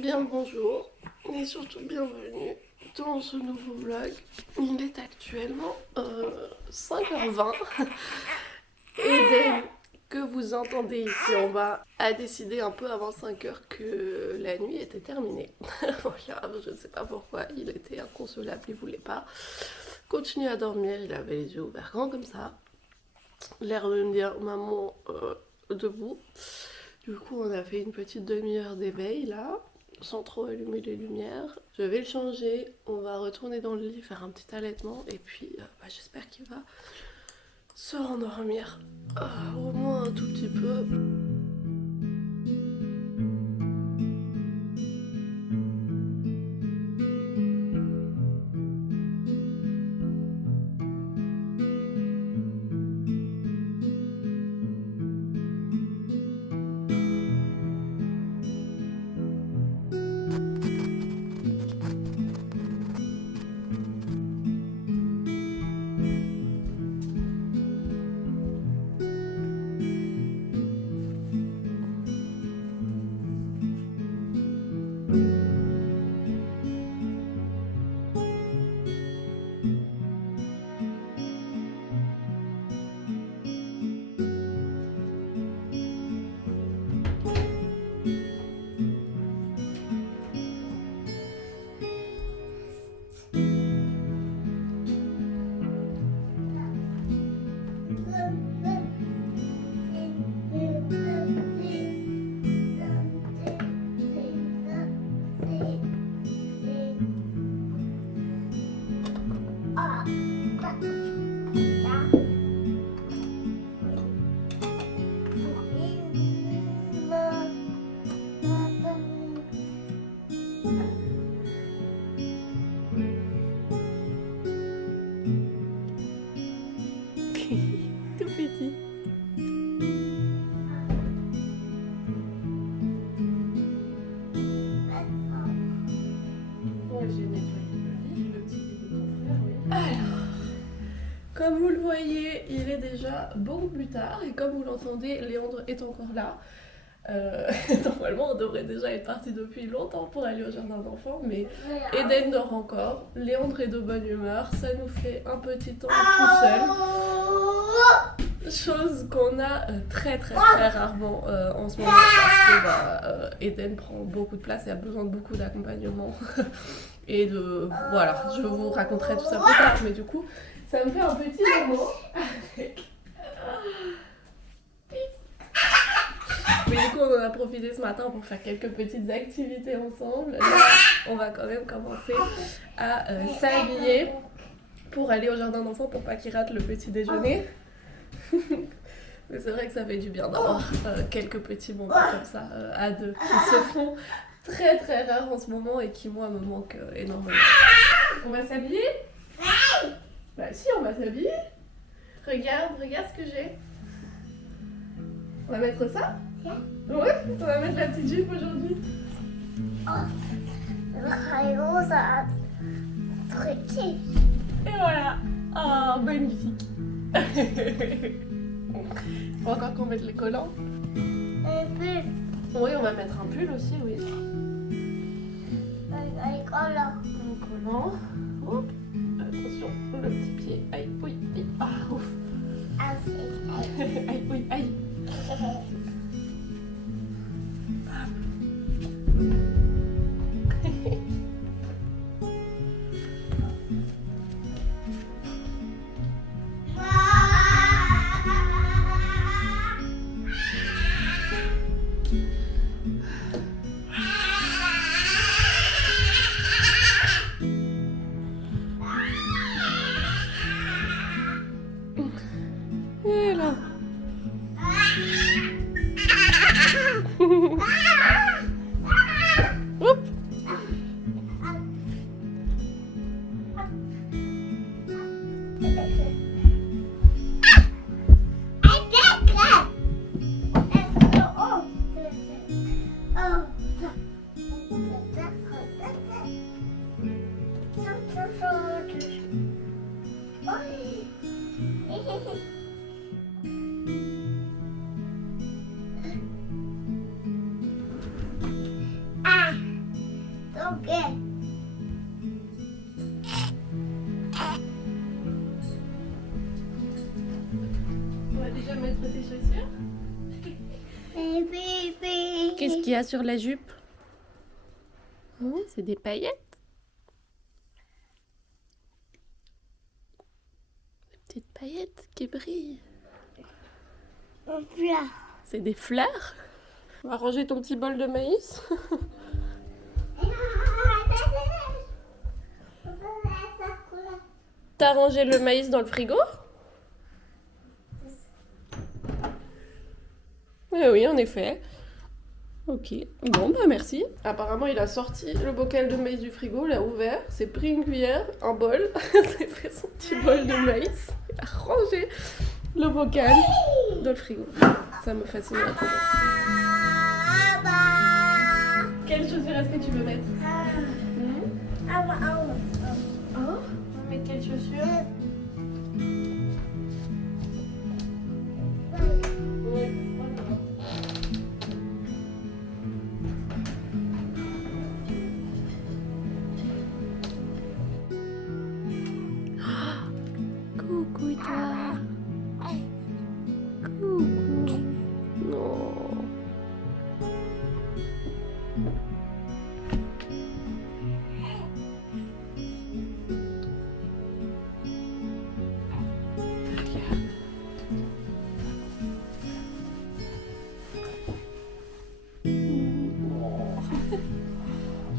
Bien bonjour et surtout bienvenue dans ce nouveau vlog. Il est actuellement 5h20 et que vous entendez ici en bas a décidé un peu avant 5h que la nuit était terminée. Voilà, je ne sais pas pourquoi, il était inconsolable, il voulait pas continuer à dormir, il avait les yeux ouverts grands comme ça, l'air de me dire maman debout. Du coup on a fait une petite demi-heure d'éveil là, sans trop allumer les lumières. Je vais le changer, on va retourner dans le lit, faire un petit allaitement et puis j'espère qu'il va se rendormir au moins un tout petit peu. Tout petit. Alors, comme vous le voyez, il est déjà beaucoup plus tard et comme vous l'entendez, Léandre est encore là. Normalement, on devrait déjà être parti depuis longtemps pour aller au jardin d'enfants, mais Eden dort encore. Léandre est de bonne humeur, ça nous fait un petit temps tout seul. Chose qu'on a très rarement en ce moment parce que Eden prend beaucoup de place et a besoin de beaucoup d'accompagnement. Et voilà, je vous raconterai tout ça plus tard, mais du coup, ça me fait un petit moment avec... Mais du coup, on en a profité ce matin pour faire quelques petites activités ensemble. Là, on va quand même commencer à s'habiller pour aller au jardin d'enfants pour pas qu'il rate le petit déjeuner. Mais c'est vrai que ça fait du bien d'avoir quelques petits moments comme ça à deux qui se font très rares en ce moment et qui moi me manquent énormément. On va s'habiller ? Bah si, on va s'habiller. Regarde ce que j'ai. On va mettre ça ? Ouais, on va mettre la petite jupe aujourd'hui. Et voilà. Oh, magnifique. Faut encore qu'on mette les collants. Un pull. Oui, on va mettre un pull aussi, oui. Un collant. Un collant. Hop. Attention, le petit pied. Aïe, oui, aïe. Ah, ouf. Aïe, oui, aïe. Ok. On va déjà mettre tes chaussures. Bébé. Qu'est-ce qu'il y a sur la jupe? Oh, c'est des paillettes. Des petites paillettes qui brillent. Un plat. C'est des fleurs. On va ranger ton petit bol de maïs. T'as rangé le maïs dans le frigo? Eh oui, en effet. Ok, bon bah merci. Apparemment il a sorti le bocal de maïs du frigo, l'a ouvert, s'est pris une cuillère, un bol, s'est fait son petit bol de maïs, il a rangé le bocal dans le frigo. Ça me fascine. Quelle chaussure est-ce que tu veux mettre? On va mettre quelle chaussure? Coucou toi. Coucou. Non.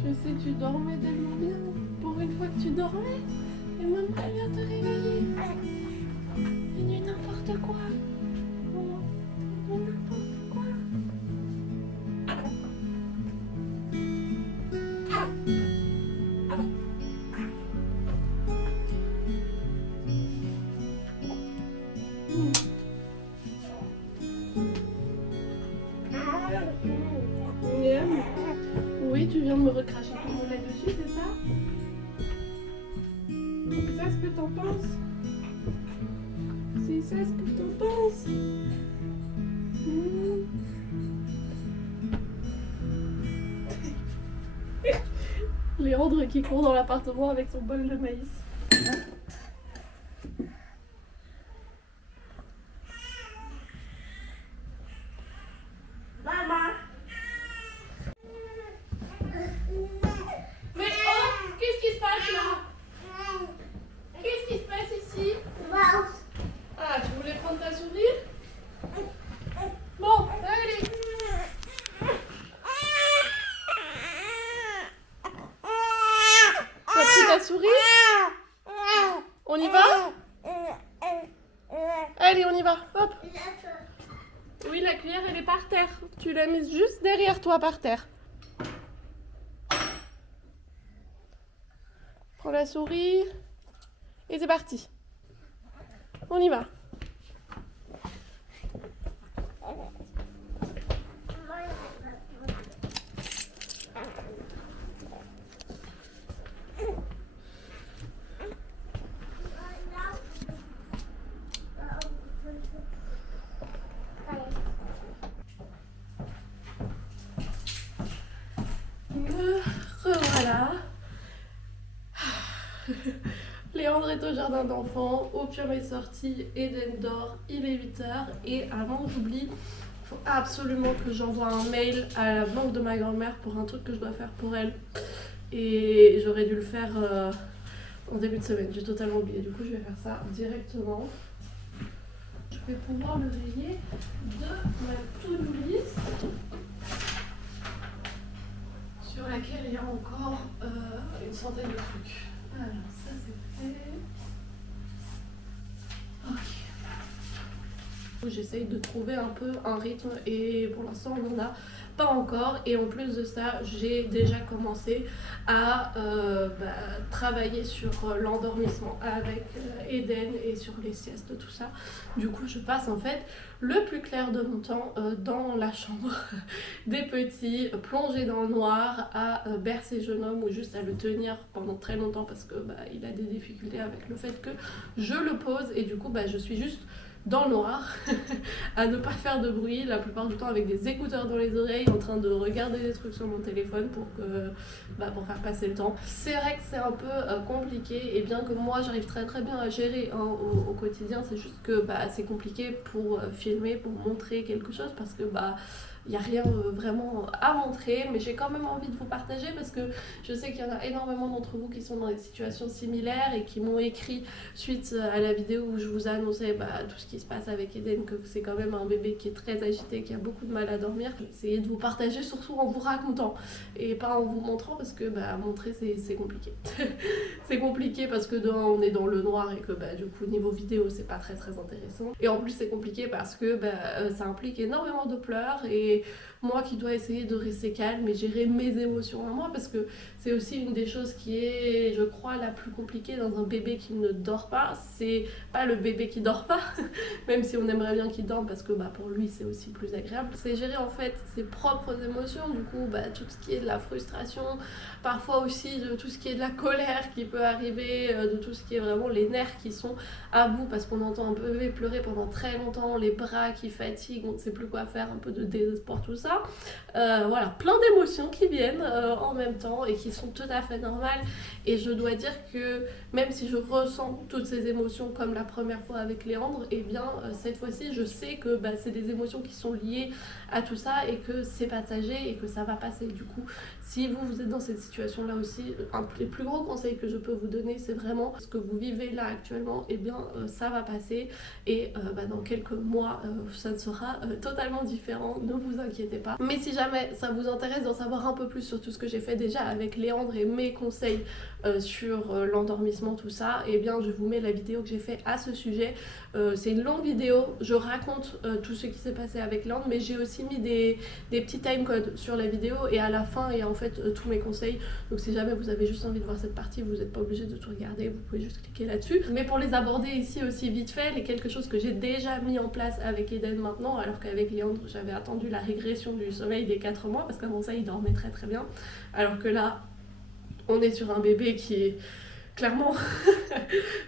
Je sais que tu dormais tellement bien. Pour une fois que tu dormais. Et maman elle vient te réveiller. C'est du n'importe quoi. Oh, c'est du n'importe quoi. Oui, tu viens de me recracher ton lait dessus, c'est ça? C'est ça ce que t'en penses? C'est ça ce que t'en penses? Léandre qui court dans l'appartement avec son bol de maïs. Maman. Mais oh, qu'est-ce qui se passe là? Qu'est-ce qui se passe ici? Ah, tu voulais prendre ta souris? Bon, allez. T'as pris ta souris? On y va? Allez, on y va. Hop. Oui, la cuillère, elle est par terre. Tu l'as mise juste derrière toi par terre. Prends la souris. Et c'est parti. On y va. Me revoilà. Léandre est au jardin d'enfants, Opium est sorti, Eden dort, il est 8h et avant que j'oublie, il faut absolument que j'envoie un mail à la banque de ma grand-mère pour un truc que je dois faire pour elle. Et j'aurais dû le faire en début de semaine, j'ai totalement oublié, du coup je vais faire ça directement. Je vais pouvoir le rayer de ma to-do list sur laquelle il y a encore une centaine de trucs. Alors ça c'est fait. Ok. J'essaye de trouver un peu un rythme et pour l'instant on n'en a pas encore. Et en plus de ça, j'ai déjà commencé à travailler sur l'endormissement avec Eden et sur les siestes, tout ça. Du coup, je passe en fait le plus clair de mon temps dans la chambre des petits, plongés dans le noir, à bercer jeune homme ou juste à le tenir pendant très longtemps parce que il a des difficultés avec le fait que je le pose et du coup je suis juste dans le noir, à ne pas faire de bruit, la plupart du temps avec des écouteurs dans les oreilles, en train de regarder des trucs sur mon téléphone pour faire passer le temps. C'est vrai que c'est un peu compliqué, et bien que moi j'arrive très très bien à gérer au quotidien, c'est juste que c'est compliqué pour filmer, pour montrer quelque chose, parce que il n'y a rien vraiment à montrer, mais j'ai quand même envie de vous partager parce que je sais qu'il y en a énormément d'entre vous qui sont dans des situations similaires et qui m'ont écrit suite à la vidéo où je vous ai annoncé tout ce qui se passe avec Eden, que c'est quand même un bébé qui est très agité, qui a beaucoup de mal à dormir. J'ai essayé de vous partager surtout en vous racontant et pas en vous montrant, parce que montrer c'est compliqué. C'est compliqué parce que on est dans le noir et que du coup niveau vidéo c'est pas très très intéressant, et en plus c'est compliqué parce que ça implique énormément de pleurs, et moi qui dois essayer de rester calme et gérer mes émotions à moi, parce que c'est aussi une des choses qui est, je crois, la plus compliquée dans un bébé qui ne dort pas. C'est pas le bébé qui dort pas, même si on aimerait bien qu'il dorme, parce que pour lui c'est aussi plus agréable. C'est gérer en fait ses propres émotions, du coup tout ce qui est de la frustration, parfois aussi de tout ce qui est de la colère qui peut arriver, de tout ce qui est vraiment les nerfs qui sont à bout, parce qu'on entend un bébé pleurer pendant très longtemps, les bras qui fatiguent, on ne sait plus quoi faire, un peu de désespoir, tout ça. Voilà, plein d'émotions qui viennent en même temps et qui sont tout à fait normales, et je dois dire que même si je ressens toutes ces émotions comme la première fois avec Léandre, et bien cette fois-ci je sais que c'est des émotions qui sont liées à tout ça et que c'est passager et que ça va passer. Du coup, si vous êtes dans cette situation là aussi, un des plus gros conseils que je peux vous donner, c'est vraiment ce que vous vivez là actuellement, et bien ça va passer, et dans quelques mois ça sera totalement différent, ne vous inquiétez pas. Mais si jamais ça vous intéresse d'en savoir un peu plus sur tout ce que j'ai fait déjà avec Léandre et mes conseils sur l'endormissement, tout ça, et bien je vous mets la vidéo que j'ai fait à ce sujet. C'est une longue vidéo, je raconte tout ce qui s'est passé avec Léandre, mais j'ai aussi mis des petits timecodes sur la vidéo, et à la fin il y a en fait tous mes conseils. Donc si jamais vous avez juste envie de voir cette partie, vous n'êtes pas obligé de tout regarder, vous pouvez juste cliquer là-dessus. Mais pour les aborder ici aussi vite fait, les quelque chose que j'ai déjà mis en place avec Eden maintenant, alors qu'avec Léandre j'avais attendu la régression du sommeil des 4 mois, parce qu'avant ça il dormait très très bien, alors que là on est sur un bébé qui est clairement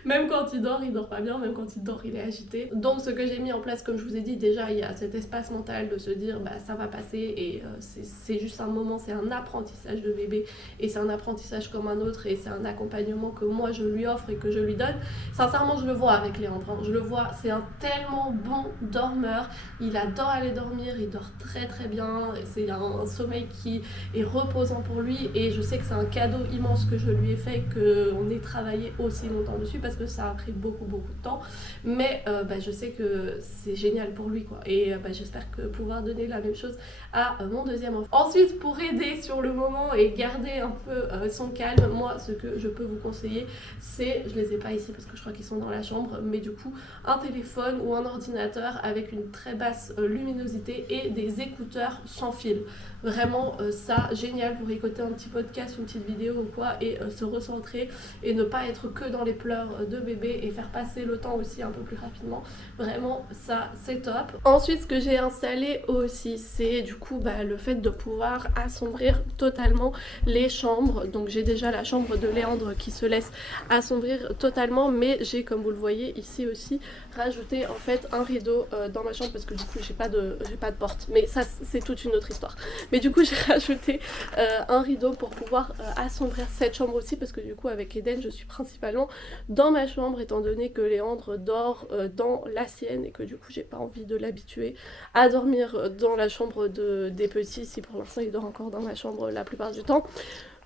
même quand il dort pas bien, même quand il dort il est agité. Donc ce que j'ai mis en place, comme je vous ai dit, déjà il y a cet espace mental de se dire ça va passer, et c'est juste un moment, c'est un apprentissage de bébé, et c'est un apprentissage comme un autre, et c'est un accompagnement que moi je lui offre et que je lui donne. Sincèrement je le vois avec Léandre, je le vois, c'est un tellement bon dormeur, il adore aller dormir, il dort très très bien, c'est un sommeil qui est reposant pour lui, et je sais que c'est un cadeau immense que je lui ai fait, qu'on ait travaillé aussi longtemps dessus, parce que ça a pris beaucoup de temps, mais je sais que c'est génial pour lui quoi, et j'espère que pouvoir donner la même chose à mon deuxième enfant. Ensuite, pour aider sur le moment et garder un peu son calme, moi ce que je peux vous conseiller, c'est, je les ai pas ici parce que je crois qu'ils sont dans la chambre, mais du coup un téléphone ou un ordinateur avec une très basse luminosité et des écouteurs sans fil. Vraiment ça, génial pour écouter un petit podcast, une petite vidéo ou quoi, et se recentrer et ne pas être que dans les pleurs de bébé, et faire passer le temps aussi un peu plus rapidement. Vraiment ça c'est top. Ensuite ce que j'ai installé aussi, c'est du coup le fait de pouvoir assombrir totalement les chambres. Donc j'ai déjà la chambre de Léandre qui se laisse assombrir totalement, mais j'ai, comme vous le voyez ici aussi, rajouté en fait un rideau dans ma chambre, parce que du coup j'ai pas de porte, mais ça c'est toute une autre histoire. Mais du coup j'ai rajouté un rideau pour pouvoir assombrir cette chambre aussi, parce que du coup avec Eden je suis principalement dans ma chambre, étant donné que Léandre dort dans la sienne, et que du coup j'ai pas envie de l'habituer à dormir dans la chambre des petits, si pour l'instant il dort encore dans ma chambre la plupart du temps.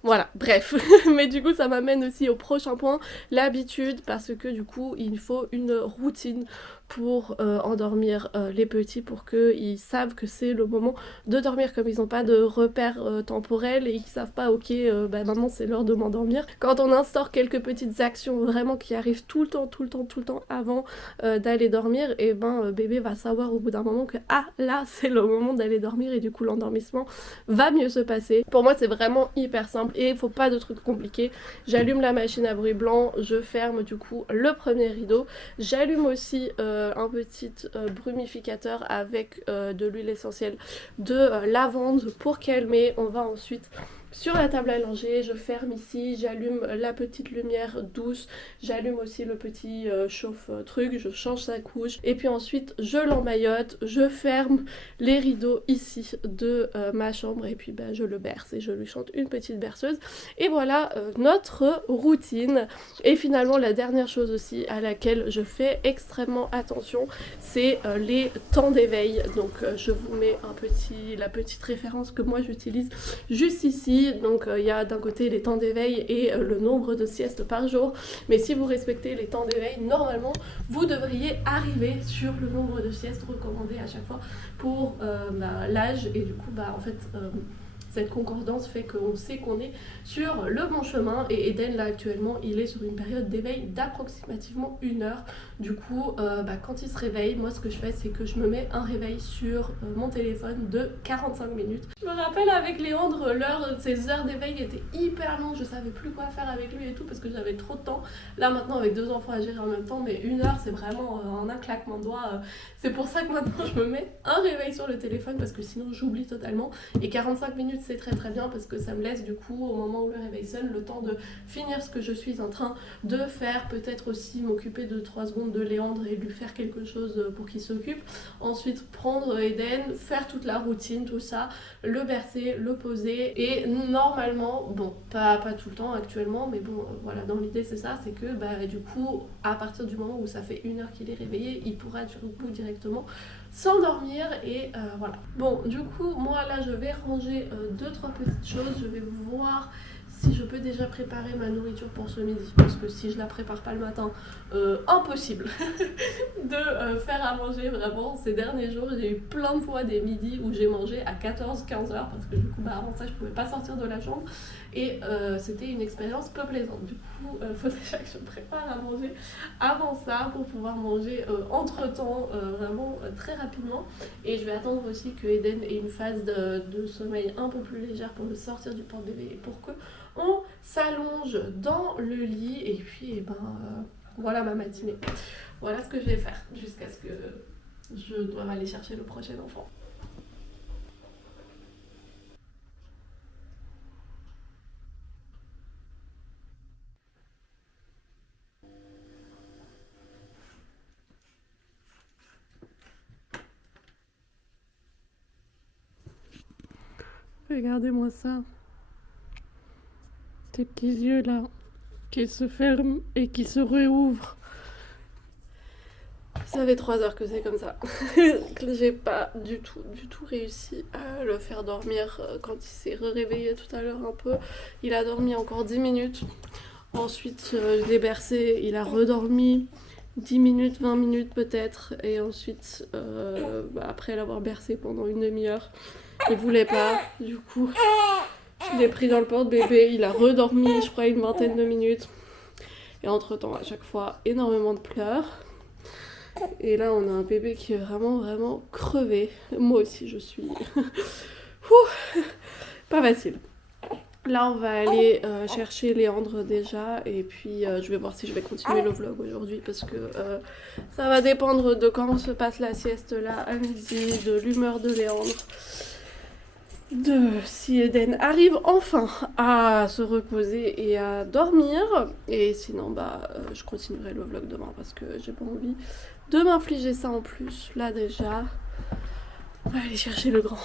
Voilà, bref. Mais du coup ça m'amène aussi au prochain point, l'habitude, parce que du coup il faut une routine pour endormir les petits, pour qu'ils savent que c'est le moment de dormir, comme ils n'ont pas de repères temporels, et ils savent pas ok maintenant c'est l'heure de m'endormir. Quand on instaure quelques petites actions vraiment qui arrivent tout le temps avant d'aller dormir, et bébé va savoir au bout d'un moment que là c'est le moment d'aller dormir, et du coup l'endormissement va mieux se passer. Pour moi c'est vraiment hyper simple, et il faut pas de trucs compliqués. J'allume la machine à bruit blanc, je ferme du coup le premier rideau, j'allume aussi un petit brumificateur avec de l'huile essentielle de lavande pour calmer. On va ensuite sur la table à langer, je ferme ici, j'allume la petite lumière douce, j'allume aussi le petit chauffe-truc, je change sa couche et puis ensuite je l'emmaillote, je ferme les rideaux ici de ma chambre et puis je le berce et je lui chante une petite berceuse et voilà notre routine. Et finalement la dernière chose aussi à laquelle je fais extrêmement attention, c'est les temps d'éveil. Donc je vous mets la petite référence que moi j'utilise juste ici. Donc il y a d'un côté les temps d'éveil et le nombre de siestes par jour, mais si vous respectez les temps d'éveil, normalement vous devriez arriver sur le nombre de siestes recommandé à chaque fois pour l'âge et du coup en fait cette concordance fait qu'on sait qu'on est sur le bon chemin et Eden là actuellement il est sur une période d'éveil d'approximativement 1 heure. Du coup quand il se réveille, moi ce que je fais c'est que je me mets un réveil sur mon téléphone de 45 minutes. Je me rappelle avec Léandre, ses heures d'éveil étaient hyper longues, je savais plus quoi faire avec lui et tout parce que j'avais trop de temps. Là maintenant avec 2 enfants à gérer en même temps, mais 1 heure c'est vraiment en un claquement de doigts. C'est pour ça que maintenant je me mets un réveil sur le téléphone parce que sinon j'oublie totalement. Et 45 minutes c'est très très bien parce que ça me laisse du coup au moment où le réveil sonne le temps de finir ce que je suis en train de faire, peut-être aussi m'occuper de 3 secondes de Léandre et lui faire quelque chose pour qu'il s'occupe, ensuite prendre Eden, faire toute la routine, tout ça, le bercer, le poser et normalement, bon pas tout le temps actuellement, mais bon voilà, dans l'idée c'est ça, c'est que du coup à partir du moment où ça fait 1 heure qu'il est réveillé, il pourra du coup directement s'endormir et voilà. Bon du coup moi là je vais ranger 2-3 petites choses, je vais voir si je peux déjà préparer ma nourriture pour ce midi parce que si je la prépare pas le matin, impossible de faire à manger. Vraiment ces derniers jours j'ai eu plein de fois des midis où j'ai mangé à 14-15 heures parce que du coup avant ça je pouvais pas sortir de la chambre et c'était une expérience peu plaisante. Du coup faut déjà que je prépare à manger avant ça pour pouvoir manger entre temps vraiment très rapidement. Et je vais attendre aussi que Eden ait une phase de sommeil un peu plus légère pour le sortir du porte-bébé et pour que on s'allonge dans le lit et puis voilà ma matinée. Voilà ce que je vais faire jusqu'à ce que je doive aller chercher le prochain enfant. Regardez-moi ça. Tes petits yeux là, qui se ferment et qui se réouvrent. Ça fait 3 heures que c'est comme ça. J'ai pas du tout réussi à le faire dormir quand il s'est réveillé tout à l'heure un peu. Il a dormi encore 10 minutes. Ensuite, je l'ai bercé, il a redormi 10 minutes, 20 minutes peut-être. Et ensuite, après l'avoir bercé pendant une demi-heure, il voulait pas. Du coup, je l'ai pris dans le porte-bébé, il a redormi, je crois, une vingtaine de minutes. Et entre-temps, à chaque fois, énormément de pleurs. Et là, on a un bébé qui est vraiment crevé. Moi aussi, je suis... pas facile. Là, on va aller chercher Léandre déjà. Et puis, je vais voir si je vais continuer le vlog aujourd'hui. Parce que ça va dépendre de comment se passe la sieste là à midi, de l'humeur de Léandre. Si Eden arrive enfin à se reposer et à dormir. Et sinon je continuerai le vlog demain parce que j'ai pas envie de m'infliger ça en plus là déjà. On va aller chercher le grand.